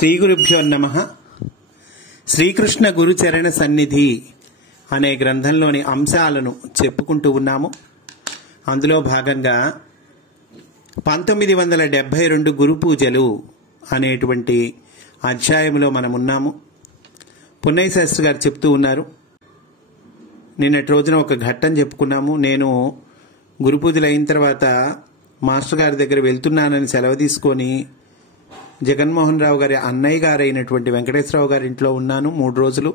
శ్రీ గురుభ్యో నమః. శ్రీకృష్ణ గురుచరణ సన్నిధి అనే గ్రంథంలోని అంశాలను చెప్పుకుంటూ ఉన్నాము. అందులో భాగంగా 1972 గురు పూజలు అనేటువంటి అధ్యాయంలో మనమున్నాము. పున్నయ్య శాస్త్రి గారు చెప్తూ ఉన్నారు, నిన్నటి రోజున ఒక ఘట్టం చెప్పుకున్నాము. నేను గురు పూజలు అయిన తర్వాత మాస్టర్ గారి దగ్గర వెళ్తున్నానని సెలవు తీసుకొని జగన్మోహన్ రావు గారి అన్నయ్య గారు అయినటువంటి వెంకటేశ్వరరావు గారి ఇంట్లో ఉన్నాను 3 రోజులు.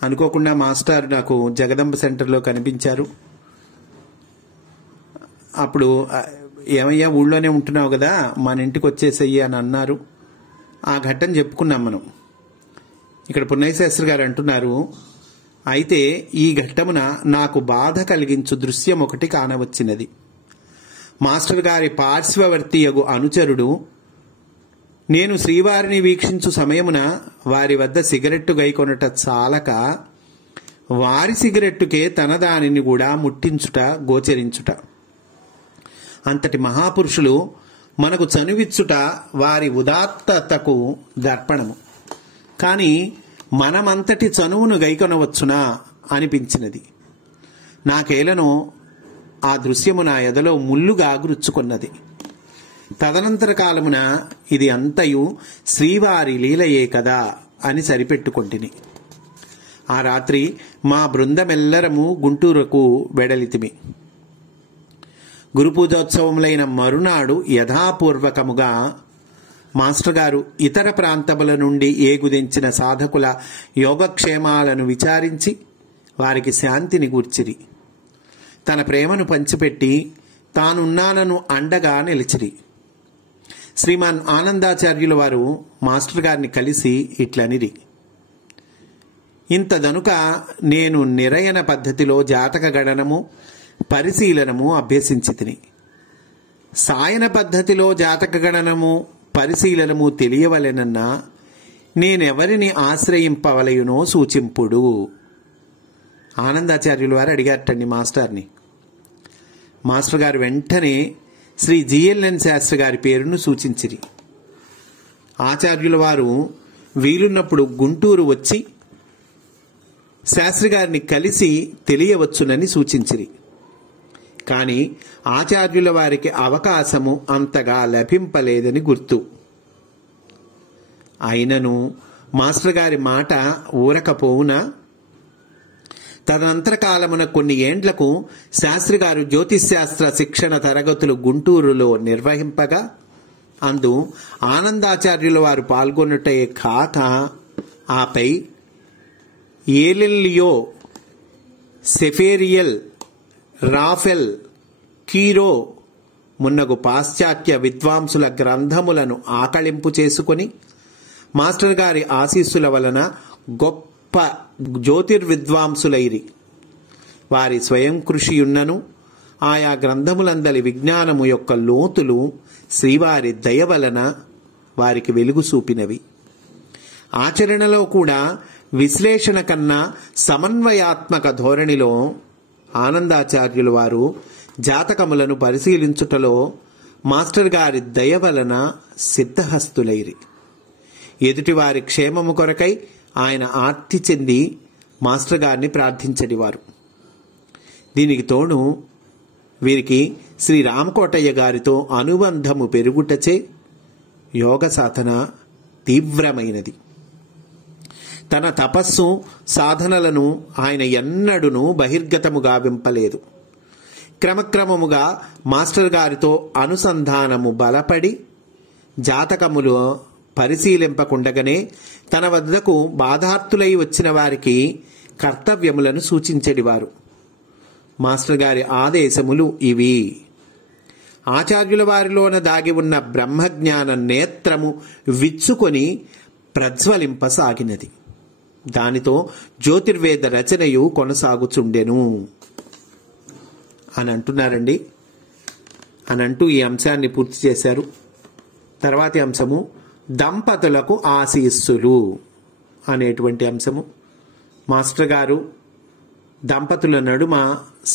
అనుకోకుండా మాస్టర్ నాకు జగదంబ సెంటర్లో కనిపించారు. అప్పుడు ఏమయ్యా ఊళ్ళోనే ఉంటున్నావు కదా, మన ఇంటికి వచ్చేసయ్యి అని అన్నారు. ఆ ఘట్టం చెప్పుకున్నాం మనం. ఇక్కడ పున్నయ్య శాస్త్రి గారు అంటున్నారు, అయితే ఈ ఘట్టమున నాకు బాధ కలిగించు దృశ్యం ఒకటి కానవచ్చినది. మాస్టర్ గారి పార్శ్వవర్తియగు అనుచరుడు నేను శ్రీవారిని వీక్షించు సమయమున వారి వద్ద సిగరెట్టు గైకొనట చాలక వారి సిగరెట్టుకే తన దానిని కూడా ముట్టించుట గోచరించుట. అంతటి మహాపురుషులు మనకు చనువిచ్చుట వారి ఉదాత్తతకు దర్పణము. కానీ మనమంతటి చనువును గైకొనవచ్చునా అనిపించినది. నాకేలనో ఆ దృశ్యము నా ఎదలో ముల్లుగా గుచ్చుకున్నది. తదనంతర కాలమున ఇది అంతయు శ్రీవారి లీలయే కదా అని సరిపెట్టుకొంటిని. ఆ రాత్రి మా బృందమెల్లరము గుంటూరుకు వెడలితిమి. గురు పూజోత్సవములైన మరునాడు యథాపూర్వకముగా మాస్టర్ గారు ఇతర ప్రాంతముల నుండి ఏగుదించిన సాధకుల యోగక్షేమాలను విచారించి వారికి శాంతిని గూర్చిరి. తన ప్రేమను పంచిపెట్టి తానున్నానను అండగా నిలిచిరి. శ్రీమాన్ ఆనందాచార్యుల వారు మాస్టర్ గారిని కలిసి ఇట్లనిరి, ఇంతదనుక నేను నిరయన పద్ధతిలో జాతక గణనము పరిశీలనము అభ్యసించితిని. సాయన పద్ధతిలో జాతక గణనము పరిశీలనము తెలియవలెనన్నా నేనెవరిని ఆశ్రయింపవలయునో సూచింపుడు. ఆనందాచార్యుల వారు అడిగారటండి మాస్టర్ని. మాస్టర్ గారు వెంటనే శ్రీ జిఎల్ఎన్ శాస్త్రి గారి పేరును సూచించిరి. ఆచార్యుల వారు వీలున్నప్పుడు గుంటూరు వచ్చి శాస్త్రి గారిని కలిసి తెలియవచ్చునని సూచించిరి. కానీ ఆచార్యుల వారికి అవకాశము అంతగా లభింపలేదని గుర్తు. అయినను మాస్టర్ గారి మాట ఊరకపోవునా తదనంతర కాలమున కొన్ని ఏండ్లకు శాస్త్రి గారు జ్యోతిశాస్త్ర శిక్షణ తరగతులు గుంటూరులో నిర్వహింపగా అందు ఆనందాచార్యుల వారు పాల్గొనుటే కాక ఆపై ఏలెల్లియో, సెఫేరియల్, రాఫెల్, కీరో మున్నగు పాశ్చాత్య విద్వాంసుల గ్రంథములను ఆకళింపు చేసుకుని మాస్టర్ గారి ఆశీస్సుల వలన గొప్ప జ్యోతిర్విద్వాంసులైరి. వారి స్వయం కృషియున్నను ఆయా గ్రంథములందలి విజ్ఞానము యొక్క లోతులు శ్రీవారి దయ వలన వారికి వెలుగు చూపినవి. ఆచరణలో కూడా విశ్లేషణ కన్నా సమన్వయాత్మక ధోరణిలో ఆనందాచార్యులు వారు జాతకములను పరిశీలించుటలో మాస్టర్ గారి దయ వలన సిద్ధహస్తులైరి. ఎదుటివారి క్షేమము కొరకై ఆయన ఆర్తి చెంది మాస్టర్ గారిని ప్రార్థించడివారు. దీనికి తోడు వీరికి శ్రీ రామకోటయ్య గారితో అనుబంధము పెరుగుటచే యోగ సాధన తీవ్రమైనది. తన తపస్సు సాధనలను ఆయన ఎన్నడూనూ బహిర్గతముగా వింపలేదు. క్రమక్రమముగా మాస్టర్ గారితో అనుసంధానము బలపడి జాతకములు పరిశీలింపకుండగానే తన వద్దకు బాధార్తులై వచ్చిన వారికి కర్తవ్యములను సూచించెడివారు. మాస్టర్ గారి ఆదేశములు ఇవి. ఆచార్యుల వారిలోన దాగి ఉన్న బ్రహ్మజ్ఞాన నేత్రము విచ్చుకొని ప్రజ్వలింపసాగినది. దానితో జ్యోతిర్వేద రచనయు కొనసాగుచుండెను అని అంటున్నారండి. అని అంటూ ఈ అంశాన్ని పూర్తి చేశారు. తర్వాతి అంశము దంపతులకు ఆశీస్సులు అనేటువంటి అంశము. మాస్టర్ గారు దంపతుల నడుమ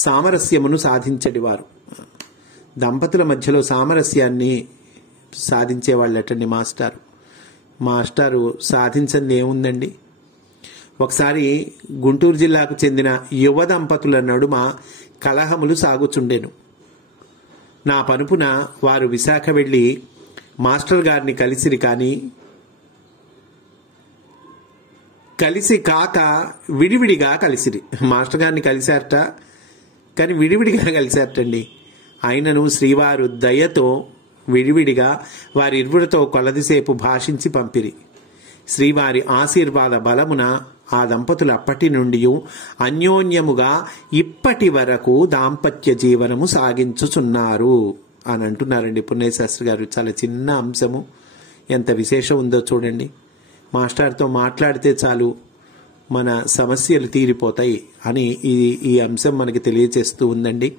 సామరస్యమును సాధించడివారు. దంపతుల మధ్యలో సామరస్యాన్ని సాధించేవాళ్ళటండి మాస్టర్. మాస్టారు సాధించింది ఏముందండి? ఒకసారి గుంటూరు జిల్లాకు చెందిన యువ దంపతుల నడుమ కలహములు సాగుచుండెను. నా పనుపున వారు విశాఖ వెళ్ళి మాస్టర్ గారిని కలిసిరి, కానీ కలిసి కాక విడివిడిగా కలిసిరి. మాస్టర్ గారిని కలిశారట, కానీ విడివిడిగా కలిశారటండి. ఆయనను శ్రీవారు దయతో విడివిడిగా వారిరువురితో కొలదిసేపు భాషించి పంపిరి. శ్రీవారి ఆశీర్వాద బలమున ఆ దంపతులు అప్పటి నుండి అన్యోన్యముగా ఇప్పటి వరకు దాంపత్య జీవనము సాగించుచున్నారు అని అంటున్నారండి పున్నయ్యశాస్త్రి గారు. చాలా చిన్న అంశము, ఎంత విశేషం ఉందో చూడండి. మాస్టర్తో మాట్లాడితే చాలు మన సమస్యలు తీరిపోతాయి అని ఈ అంశం మనకి తెలియచేస్తూ ఉందండి.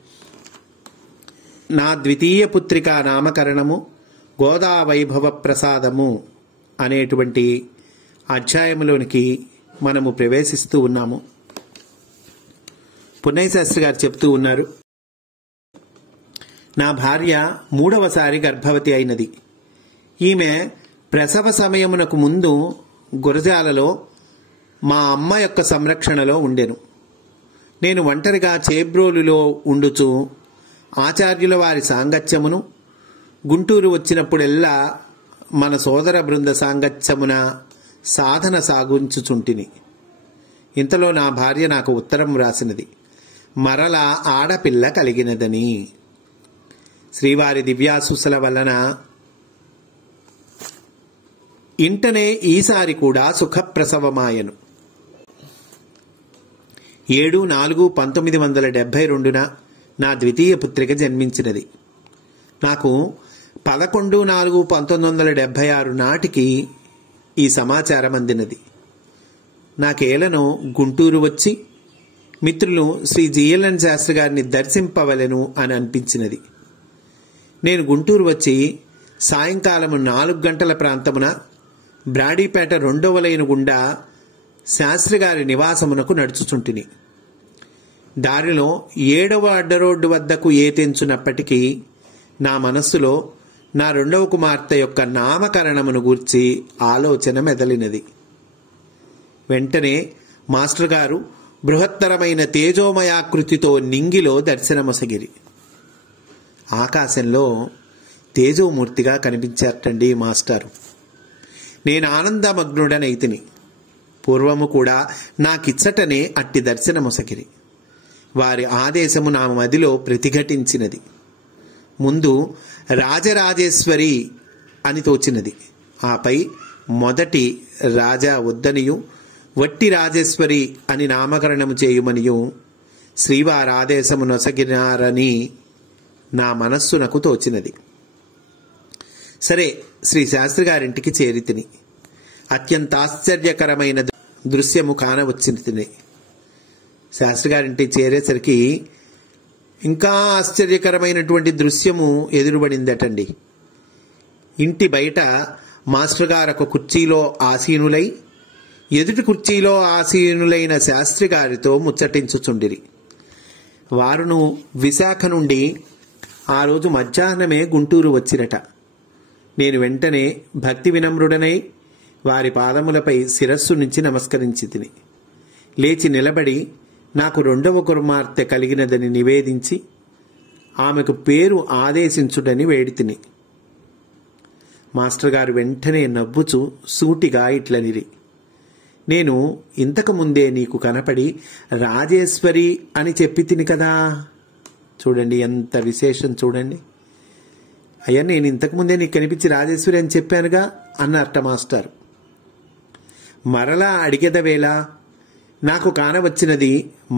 నా ద్వితీయ పుత్రిక నామకరణము గోదా వైభవ ప్రసాదము అనేటువంటి అధ్యాయంలోనికి మనము ప్రవేశిస్తూ ఉన్నాము. పున్నయ్యశాస్త్రి గారు చెప్తూ ఉన్నారు, నా భార్య 3వసారి గర్భవతి అయినది. ఈమె ప్రసవ సమయమునకు ముందు గురజాలలో మా అమ్మ యొక్క సంరక్షణలో ఉండెను. నేను ఒంటరిగా చేబ్రోలులో ఉండుచు ఆచార్యుల వారి సాంగత్యమును, గుంటూరు వచ్చినప్పుడెల్లా మన సోదర బృంద సాంగత్యమున సాధన సాగుంచుచుంటిని. ఇంతలో నా భార్య నాకు ఉత్తరం వ్రాసినది, మరలా ఆడపిల్ల కలిగినదని. శ్రీవారి దివ్యాశీస్సుల వలన ఇంటనే ఈసారి కూడా సుఖప్రసవమాయను. 7/4/1972 నా ద్వితీయ పుత్రిక జన్మించినది. నాకు 11/4/1976 నాటికి ఈ సమాచారం అందినది. నాకేలను గుంటూరు వచ్చి మిత్రులు శ్రీ జిఎల్ఎన్ శాస్త్రి గారిని దర్శింపవలెను అని అనిపించినది. నేను గుంటూరు వచ్చి సాయంకాలం 4 గంటల ప్రాంతమున బ్రాడీపేట 2వ లైను గుండా శాస్త్రి గారి నివాసమునకు నడుచుచుంటిని. దారిలో 7వ అడ్డరోడ్డు వద్దకు ఏతెంచున్నప్పటికీ నా మనస్సులో నా 2వ కుమార్తె యొక్క నామకరణమును గూర్చి ఆలోచన మెదలినది. వెంటనే మాస్టర్ గారు బృహత్తరమైన తేజోమయాకృతితో నింగిలో దర్శనమొసగిరి. ఆకాశంలో తేజోమూర్తిగా కనిపించారటండి మాస్టారు. నేను ఆనందమగ్నుడనైతిని. పూర్వము కూడా నాకిచ్చటనే అట్టి దర్శనమొసగిరి. వారి ఆదేశము నా మదిలో ప్రతిఘటించినది. ముందు రాజరాజేశ్వరి అని తోచినది. ఆపై మొదటి రాజా వద్దనియు వట్టి రాజేశ్వరి అని నామకరణము చేయుమనియు శ్రీవారి ఆదేశము నొసగినారని నా మనస్సునకు తోచినది. సరే, శ్రీ శాస్త్రి గారింటికి చేరితిని. అత్యంత ఆశ్చర్యకరమైన దృశ్యము కానవచ్చితిని. శాస్త్రి గారింటికి చేరేసరికి ఇంకా ఆశ్చర్యకరమైనటువంటి దృశ్యము ఎదురుబడిందటండి. ఇంటి బయట మాస్టర్ గారు ఒక కుర్చీలో ఆసీనులై, ఎదుటి కుర్చీలో ఆసీనులైన శాస్త్రి గారితో ముచ్చటించుచుండిరి. వారును విశాఖ నుండి ఆ రోజు మధ్యాహ్నమే గుంటూరు వచ్చిరట. నేను వెంటనే భక్తి వినమ్రుడనై వారి పాదములపై శిరస్సు నుంచి నమస్కరించి తిని లేచి నిలబడి నాకు 2వ కుమార్తె కలిగినదని నివేదించి ఆమెకు పేరు ఆదేశించుడని వేడితిని. మాస్టర్ గారు వెంటనే నవ్వుచు సూటిగా ఇట్లనిరి, నేను ఇంతకు ముందే నీకు కనపడి రాజేశ్వరి అని చెప్పి తిని కదా. చూడండి ఎంత విశేషం చూడండి. అయ్యా, నేను ఇంతకుముందే నీకు కనిపించి రాజేశ్వరి అని చెప్పానుగా అన్నారట మాస్టర్. మరలా అడిగెదవేళ నాకు కానవచ్చినది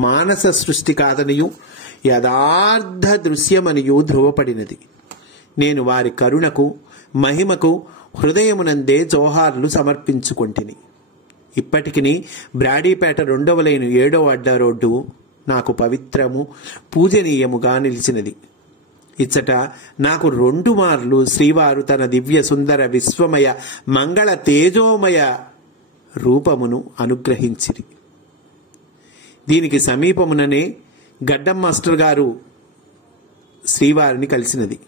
మానస సృష్టి కాదనియు యథార్థ దృశ్యమనియు ధృవపడినది. నేను వారి కరుణకు మహిమకు హృదయమునందే జోహార్లు సమర్పించుకొంటిని. ఇప్పటికిని బ్రాడీపేట 2వ లైను 7వ అడ్డ రోడ్డు నాకు పవిత్రము పూజనీయముగా నిలిచినది. ఇచ్చట నాకు 2 మార్లు శ్రీవారు తన దివ్య సుందర విశ్వమయ మంగళ తేజోమయ రూపమును అనుగ్రహించిరి. దీనికి సమీపముననే గడ్డం మాస్టర్ గారు శ్రీవారిని కలిసినది.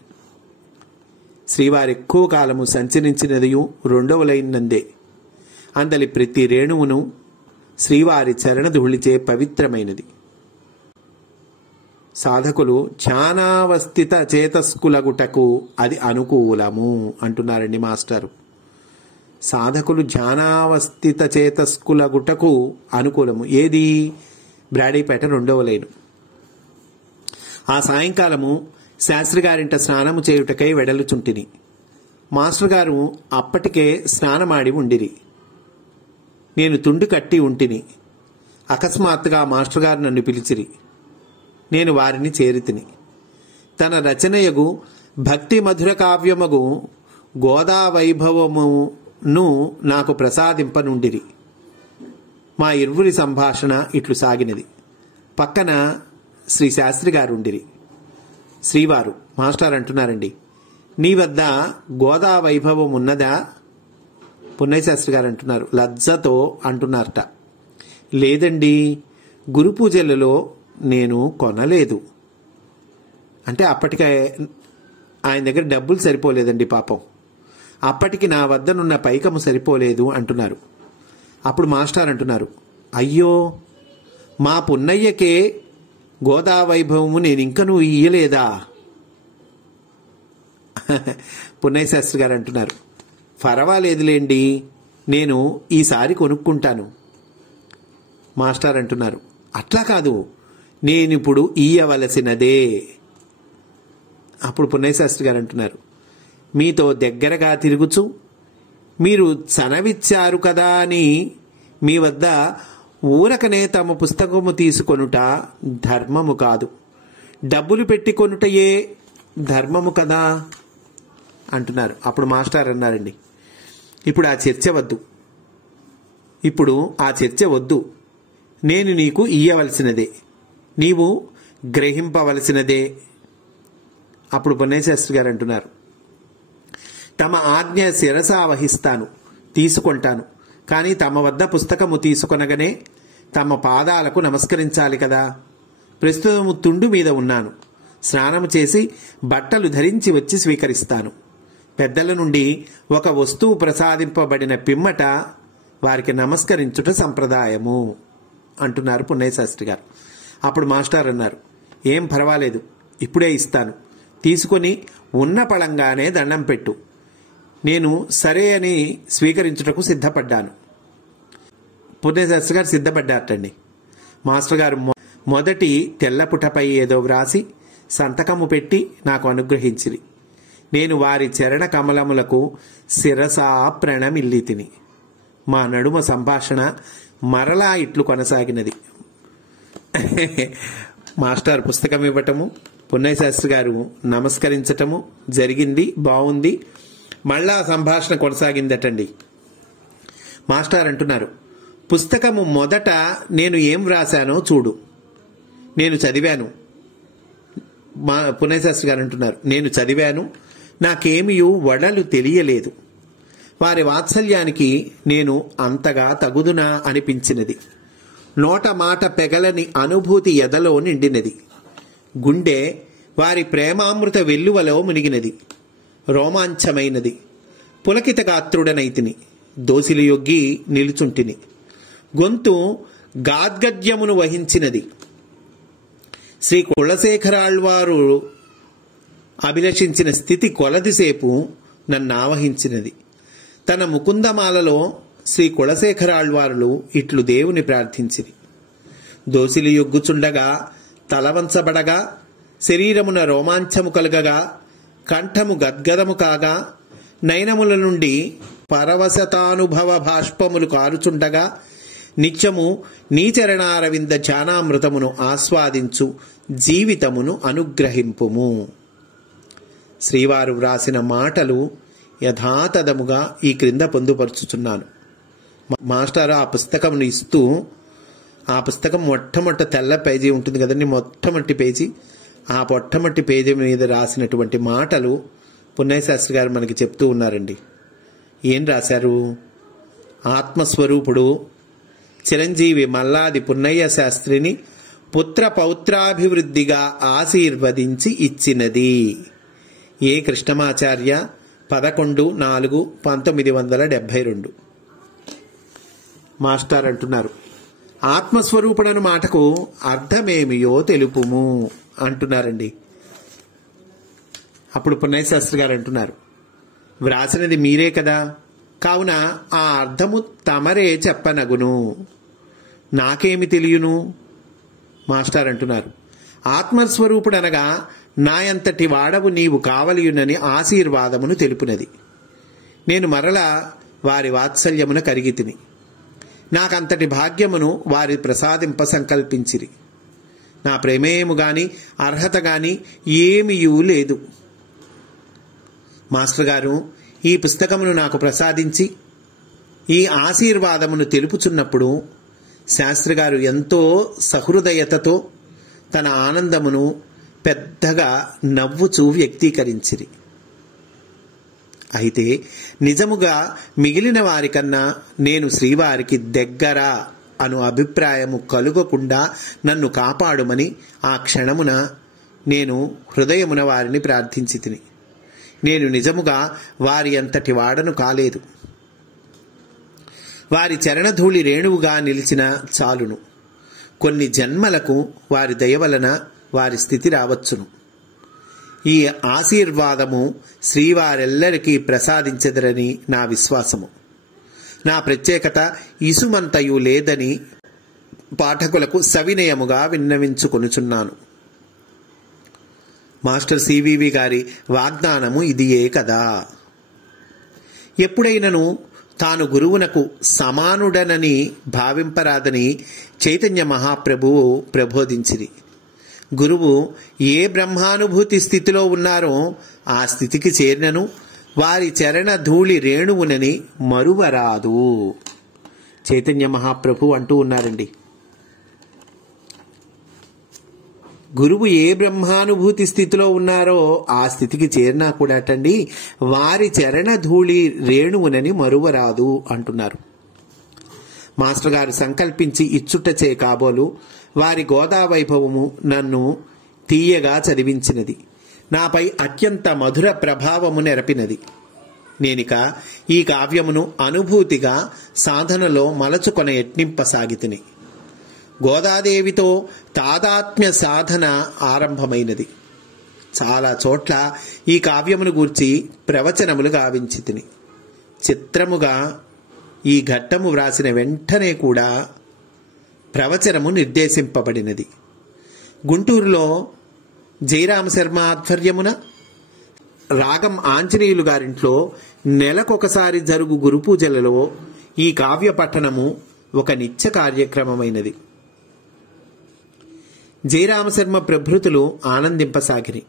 శ్రీవారు ఎక్కువ కాలము సంచరించినదియు 2వ లైన్ నందే. అందలి ప్రతి రేణువును శ్రీవారి చరణధూళిచే పవిత్రమైనది. సాధకులు ధ్యానావస్థిత చేతస్కులగుటకు అది అనుకూలము అంటున్నారండి మాస్టారు. సాధకులు ధ్యానావస్థిత చేతస్కులగుటకు అనుకూలము. ఏది? బ్రాడీపేట 2వ లైను. ఆ సాయంకాలము శాస్త్రి గారింట స్నానము చేయుటకై వెడలుచుంటిని. మాస్టర్ గారు అప్పటికే స్నానమాడి ఉండిరి. నేను తుండు కట్టి ఉంటిని. అకస్మాత్తుగా మాస్టర్ గారు నన్ను పిలిచిరి. నేను వారిని చేరితిని. తన రచనయగు భక్తి మధుర కావ్యమగు గోదా వైభవమును నాకు ప్రసాదింపనుండిరి. మా ఇరువురి సంభాషణ ఇట్లు సాగినది. పక్కన శ్రీ శాస్త్రి గారు ఉండిరి. శ్రీవారు మాస్టర్ అంటున్నారండి, నీ వద్ద గోదా వైభవం ఉన్నదా? పున్నయ్య శాస్త్రి గారు అంటున్నారు, లజ్జతో అంటున్నారట. లేదండి, గురు పూజలలో నేను కొనలేదు. అంటే అప్పటికే ఆయన దగ్గర డబ్బులు సరిపోలేదండి పాపం. అప్పటికి నా వద్దనున్న పైకము సరిపోలేదు అంటున్నారు. అప్పుడు మాస్టర్ అంటున్నారు, అయ్యో మా పున్నయ్యకే గోదా వైభవము నేను ఇంకనూ ఇయ్యలేదా? పున్నయ్య శాస్త్రి గారు అంటున్నారు, పర్వాలేదులేండి, నేను ఈసారి కొనుక్కుంటాను. మాస్టర్ అంటున్నారు, అట్లా కాదు, నేనిప్పుడు ఇయ్యవలసినదే. అప్పుడు పున్నయ్య శాస్త్రి గారు అంటున్నారు, మీతో దగ్గరగా తిరుగుచు మీరు చనవిచ్చారు కదా అని మీ వద్ద ఊరకనే తమ పుస్తకము తీసుకొనుట ధర్మము కాదు, డబ్బులు పెట్టి కొనుటయే ధర్మము కదా అంటున్నారు. అప్పుడు మాస్టర్ అన్నారండి, ఇప్పుడు ఆ చర్చ వద్దు, నేను నీకు ఇయ్యవలసినదే, నీవు గ్రహింపవలసినదే. అప్పుడు పున్నయ్య శాస్త్రి గారు అంటున్నారు, తమ ఆజ్ఞ శిరస వహిస్తాను, తీసుకుంటాను. కానీ తమ వద్ద పుస్తకము తీసుకొనగానే తమ పాదాలకు నమస్కరించాలి కదా. ప్రస్తుతము తుండు మీద ఉన్నాను. స్నానము చేసి బట్టలు ధరించి వచ్చి స్వీకరిస్తాను. పెద్దల నుండి ఒక వస్తువు ప్రసాదింపబడిన పిమ్మట వారికి నమస్కరించుట సంప్రదాయము అంటున్నారు పున్నయ్య శాస్త్రి గారు. అప్పుడు మాస్టర్ అన్నారు, ఏం పర్వాలేదు, ఇప్పుడే ఇస్తాను, తీసుకొని ఉన్న పళంగానే దండం పెట్టు. నేను సరే అని స్వీకరించుటకు సిద్ధపడ్డాను. పున్నయ్య శాస్త్రి గారు సిద్ధపడ్డారటండి. మాస్టర్ గారు మొదటి తెల్లపుటపై ఏదో వ్రాసి సంతకము పెట్టి నాకు అనుగ్రహించిరి. నేను వారి చరణ కమలములకు శిరసా ప్రణమిల్లితిని. మా నడుమ సంభాషణ మరలా ఇట్లు కొనసాగినది. మాస్టర్ పుస్తకం ఇవ్వటము, పున్నయ్య శాస్త్రి గారు నమస్కరించటము జరిగింది, బాగుంది. మళ్ళా సంభాషణ కొనసాగిందటండి. మాస్టర్ అంటున్నారు, పుస్తకము మొదట నేను ఏం వ్రాశానో చూడు. నేను చదివాను. పున్నయ్య శాస్త్రి గారు అంటున్నారు, నేను చదివాను, నాకేమియూ వడలు తెలియలేదు. వారి వాత్సల్యానికి నేను అంతగా తగుదునా అనిపించినది. నోట మాట పెగలని అనుభూతి ఎదలో నిండినది. గుండె వారి ప్రేమామృత వెల్లువలో మునిగినది. రోమాంచమైనది. పులకిత గాత్రుడనైతిని. దోసిలి యొగ్గి నిలుచుంటిని. గొంతు గాద్గద్యమును వహించినది. శ్రీ కులశేఖరాళ్వారు అభిలషించిన స్థితి కొలదిసేపు నన్నావహించినది. తన ముకుందమాలలో శ్రీ కులశేఖరాళ్వారులు ఇట్లు దేవుని ప్రార్థించిరి. దోసిలి యొగ్గుచుండగా తలవంచబడగా శరీరమున రోమాంచము కలగగా కంఠము గద్గదము కాగా నయనముల నుండి పరవశతానుభవ భాష్పములు కారుచుండగా నిత్యము నీచరణారవింద ధ్యానామృతమును ఆస్వాదించు జీవితమును అనుగ్రహింపుము. శ్రీవారు వ్రాసిన మాటలు యథాతథముగా ఈ క్రింద పొందుపరుచుచున్నాను. మాస్టర్ ఆ పుస్తకమును ఇస్తూ, ఆ పుస్తకం మొట్టమొదటి తెల్ల పేజీ ఉంటుంది కదండి, మొట్టమొదటి పేజీ, ఆ మొట్టమొదటి పేజీ మీద రాసినటువంటి మాటలు పున్నయ్య శాస్త్రి గారు మనకి చెప్తూ ఉన్నారండి. ఏం రాశారు? ఆత్మస్వరూపుడు చిరంజీవి మల్లాది పున్నయ్య శాస్త్రిని పుత్ర పౌత్రాభివృద్ధిగా ఆశీర్వదించి ఇచ్చినది ఏ కృష్ణమాచార్య 11/4/1972. మాస్టర్ అంటున్నారు, ఆత్మస్వరూపుడను మాటకు అర్థమేమియో తెలుపుము అంటున్నారండి. అప్పుడు పున్నయ్య శాస్త్రి గారు అంటున్నారు, వ్రాసినది మీరే కదా, కావున ఆ అర్థము తమరే చెప్పనగును, నాకేమి తెలియను. మాస్టర్ అంటున్నారు, ఆత్మస్వరూపుడనగా నాయంతటి వాడవు నీవు కావలియునని ఆశీర్వాదమును తెలుపునది. నేను మరలా వారి వాత్సల్యమున కరిగి తిని నాకంతటి భాగ్యమును వారి ప్రసాదింప సంకల్పించిరి. నా ప్రమేయము గాని అర్హత గాని ఏమీయూ లేదు. మాస్టర్ గారు ఈ పుస్తకమును నాకు ప్రసాదించి ఈ ఆశీర్వాదమును తెలుపుచున్నప్పుడు శాస్త్రి గారు ఎంతో సహృదయతతో తన ఆనందమును పెద్దగా నవ్వుచూ వ్యక్తీకరించిరి. అయితే నిజముగా మిగిలిన వారికన్నా నేను శ్రీవారికి దగ్గర అను అభిప్రాయము కలుగకుండా నన్ను కాపాడుమని ఆ క్షణమున నేను హృదయమున వారిని ప్రార్థించి తిని. నేను నిజముగా వారి అంతటి వాడను కాలేదు. వారి చరణధూళి రేణువుగా నిలిచిన చాలును. కొన్ని జన్మలకు వారి దయ వలన వారి స్థితి రావచ్చును. ఈ ఆశీర్వాదము శ్రీవారెల్లరికీ ప్రసాదించెదరని నా విశ్వాసము. నా ప్రత్యేకత ఇసుమంతయు లేదని పాఠకులకు సవినయముగా విన్నవించుకొనుచున్నాను. మాస్టర్ సివివి గారి వాగ్దానము ఇదియే కదా. ఎప్పుడైనను తాను గురువునకు సమానుడనని భావింపరాదని చైతన్య మహాప్రభువు ప్రబోధించిరి. గురువు ఏ బ్రహ్మానుభూతి స్థితిలో ఉన్నారో ఆ స్థితికి చేరినను వారి చరణ ధూళి రేణువునని మరువరాదు. చైతన్య మహాప్రభు అంటూ ఉన్నారండి, గురువు ఏ బ్రహ్మానుభూతి స్థితిలో ఉన్నారో ఆ స్థితికి చేరినా కూడాటండి వారి చరణ ధూళి రేణువునని మరువరాదు అంటున్నారు. మాస్టర్ గారు సంకల్పించి ఇచ్చుటచే కాబోలు వారి గోదావైభవము నన్ను తీయగా చదివించినది. నాపై అత్యంత మధుర ప్రభావము నెరపినది. నేనిక ఈ కావ్యమును అనుభూతిగా సాధనలో మలచుకొన యత్నింపసాగితిని. గోదాదేవితో తాదాత్మ్య సాధన ఆరంభమైనది. చాలా చోట్ల ఈ కావ్యమును గూర్చి ప్రవచనములు గావించి తిని. చిత్రముగా ఈ ఘట్టము వ్రాసిన వెంటనే కూడా ప్రవచనము నిర్దేశింపబడినది. గుంటూరులో జయరామ శర్మ ఆధ్వర్యమున రాగం ఆంజనేయులు గారింట్లో నెలకొకసారి జరుగు గురుపూజలలో ఈ కావ్య పఠనము ఒక నిత్య కార్యక్రమమైనది. జయరామశర్మ ప్రభృతులు ఆనందింపసాగిరి.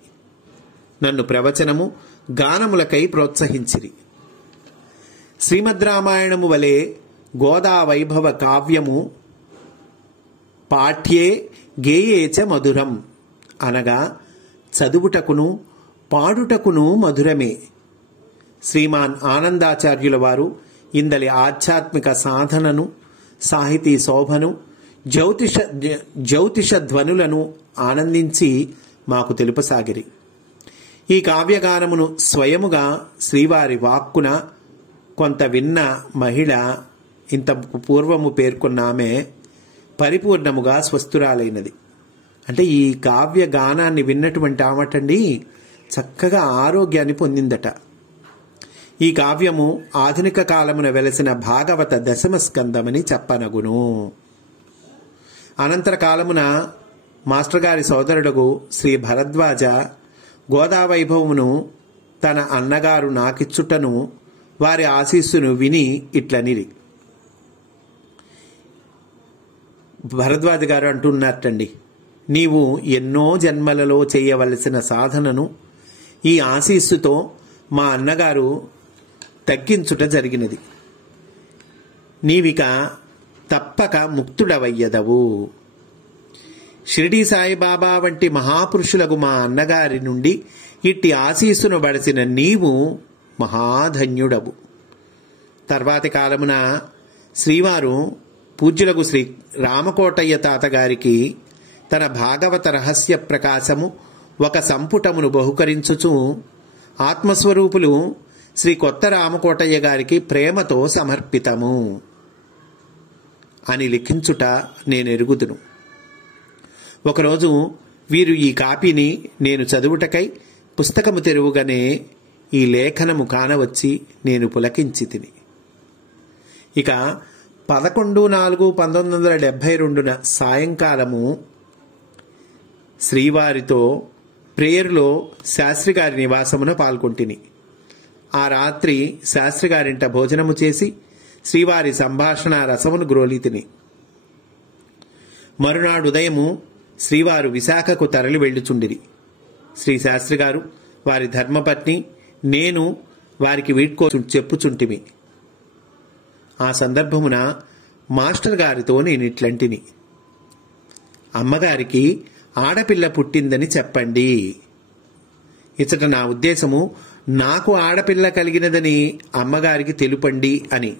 నన్ను ప్రవచనము గానములకై ప్రోత్సహించిరి. శ్రీమద్ రామాయణము వలె గోదా వైభవ కావ్యము పాఠ్యే గేయేచ మధురం అనగా చదువుటకును పాడుటకును మధురమే. శ్రీమాన్ ఆనందాచార్యుల వారు ఇందలి ఆధ్యాత్మిక సాధనను, సాహితీ శోభను, జ్యోతిష ధ్వనులను ఆనందించి మాకు తెలుపసాగిరి. ఈ కావ్యగానమును స్వయముగా శ్రీవారి వాక్కున కొంత విన్న మహిళ ఇంత పూర్వము పేర్కొన్న ఆమె పరిపూర్ణముగా స్వస్థురాలైనది. అంటే ఈ కావ్య గానాన్ని విన్నటువంటి ఆమటండి చక్కగా ఆరోగ్యాన్ని పొందిందట. ఈ కావ్యము ఆధునిక కాలమున వెలసిన భాగవత దశమ స్కందమని చెప్పనగును. అనంతర కాలమున మాస్టర్ గారి సోదరుడుగు శ్రీ భరద్వాజ గోదావైభవమును తన అన్నగారు నాకిచ్చుటను వారి ఆశీస్సును విని ఇట్లనిరి. భరద్వాజ గారు అంటున్నట్టండి, నీవు ఎన్నో జన్మలలో చేయవలసిన సాధనను ఈ ఆశీస్సుతో మా అన్నగారు తగ్గించుట జరిగినది. నీవిక తప్పక ముక్తుడవయ్యదవు. షిరిడీ సాయిబాబా వంటి మహాపురుషులకు మా అన్నగారి నుండి ఇట్టి ఆశీస్సును బడసిన నీవు మహాధన్యుడవు. తర్వాతి కాలమున శ్రీవారు పూజ్యులకు శ్రీ రామకోటయ్య తాతగారికి తన భాగవత రహస్య ప్రకాశము ఒక సంపుటమును బహుకరించుచు ఆత్మస్వరూపులు శ్రీ కొత్త రామకోటయ్య గారికి ప్రేమతో సమర్పితము అని లిఖించుట నేనెరుగుదును. ఒకరోజు వీరు ఈ కాపీని నేను చదువుటకై పుస్తకము తెరువుగానే ఈ లేఖనము కానవచ్చి నేను పులకించి తిని. ఇక 11/4/1972 సాయంకాలము శ్రీవారితో ప్రేయర్లో శాస్త్రి గారి నివాసమున పాల్గొంటిని. ఆ రాత్రి శాస్త్రి గారింట భోజనము చేసి శ్రీవారి సంభాషణ రసమును గ్రోలితిని. మరునాడు ఉదయము శ్రీవారు విశాఖకు తరలి వెళ్ళుచుండిరి. శ్రీ శాస్త్రి గారు, వారి ధర్మపత్ని, నేను వారికి వీడ్కో చెప్పుచుంటిమి. ఆ సందర్భమున మాస్టర్ గారితో నేనిట్లంటిని: అమ్మగారికి ఆడపిల్ల పుట్టిందని చెప్పండి. ఇచ్చట నా ఉద్దేశము నాకు ఆడపిల్ల కలిగినదని అమ్మగారికి తెలుపండి అని.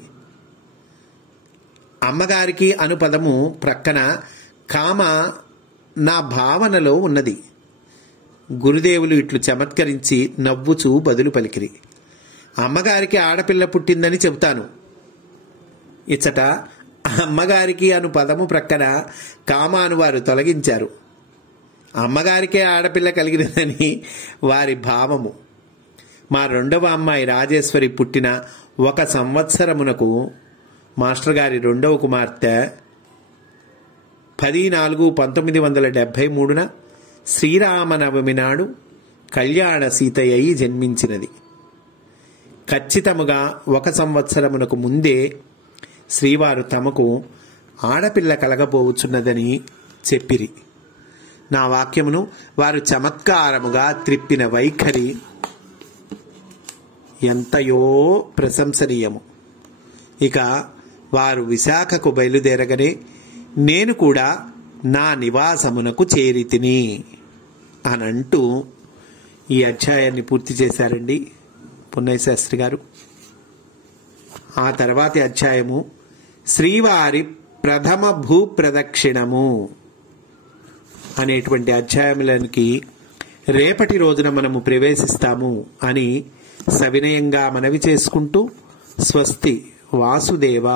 అమ్మగారికి అను పదము ప్రక్కన కామ నా భావనలో ఉన్నది. గురుదేవులు ఇట్లు చమత్కరించి నవ్వుచూ బదులు పలికిరి: అమ్మగారికి ఆడపిల్ల పుట్టిందని చెబుతాను. ఇచ్చట అమ్మగారికి అను పదము ప్రక్కన కామ అను వారు తొలగించారు. అమ్మగారికే ఆడపిల్ల కలిగినదని వారి భావము. మా రెండవ అమ్మాయి రాజేశ్వరి పుట్టిన 1 సంవత్సరమునకు మాస్టర్ గారి రెండవ కుమార్తె 10/4/1973 శ్రీరామనవమి నాడు కళ్యాణ సీతయ్యి జన్మించినది. ఖచ్చితముగా 1 సంవత్సరమునకు ముందే శ్రీవారు తమకు ఆడపిల్ల కలగబోచున్నదని చెప్పిరి. నా వాక్యమును వారు చమత్కారముగా త్రిప్పిన వైఖరి ఎంతయో ప్రశంసనీయము. ఇక వారు విశాఖకు బయలుదేరగానే నేను కూడా నా నివాసమునకు చేరితిని అనంటూ ఈ అధ్యాయాన్ని పూర్తి చేశారండి పున్నయ్య శాస్త్రి గారు. ఆ తర్వాతి అధ్యాయము శ్రీవారి ప్రథమ భూప్రదక్షిణము అనేటువంటి అధ్యాయములకి రేపటి రోజున మనము ప్రవేశిస్తాము అని సవినయంగా మనవి చేసుకుంటూ స్వస్తి వాసుదేవ.